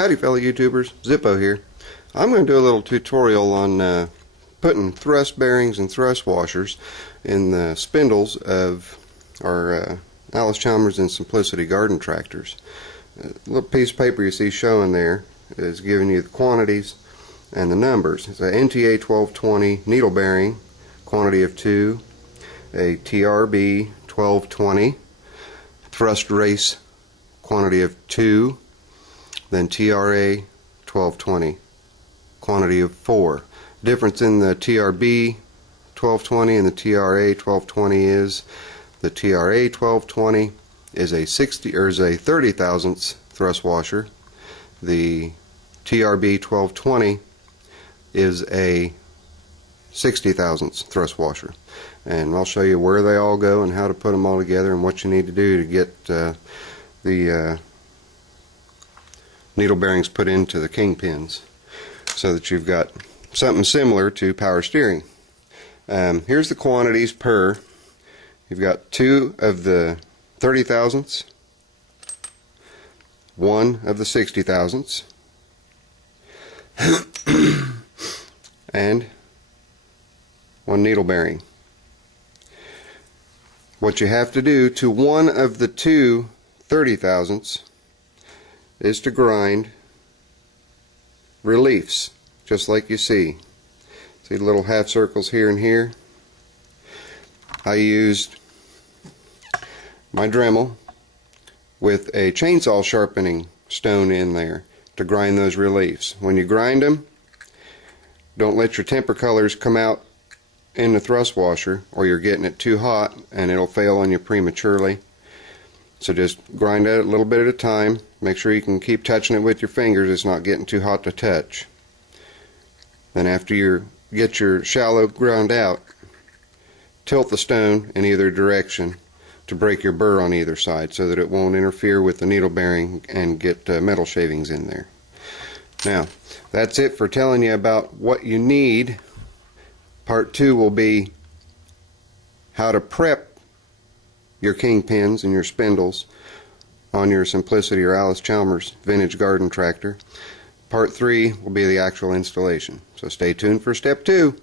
Howdy fellow YouTubers, Zippo here. I'm going to do a little tutorial on putting thrust bearings and thrust washers in the spindles of our Allis-Chalmers and Simplicity garden tractors. The little piece of paper you see showing there is giving you the quantities and the numbers. It's a NTA 1220 needle bearing, quantity of 2, a TRB 1220 thrust race, quantity of 2, then TRA 1220, quantity of 4. Difference in the TRB 1220 and the TRA 1220 is the TRA 1220 is a 30 thousandths thrust washer. The TRB 1220 is a 60 thousandths thrust washer, and I'll show you where they all go and how to put them all together and what you need to do to get the needle bearings put into the kingpins so that you've got something similar to power steering. Here's the quantities per. You've got 2 of the 30 thousandths, 1 of the 60 thousandths, and 1 needle bearing. What you have to do to one of the 2 30 thousandths is to grind reliefs, just like you see. See the little half circles here and here? I used my Dremel with a chainsaw sharpening stone in there to grind those reliefs. When you grind them, don't let your temper colors come out in the thrust washer, or you're getting it too hot and it'll fail on you prematurely. So just grind it a little bit at a time. Make sure you can keep touching it with your fingers. It's not getting too hot to touch. Then after you get your shallow ground out, tilt the stone in either direction to break your burr on either side so that it won't interfere with the needle bearing and get metal shavings in there. Now, that's it for telling you about what you need. Part 2 will be how to prep your kingpins and your spindles on your Simplicity or Allis-Chalmers vintage garden tractor. Part 3 will be the actual installation. So stay tuned for step 2.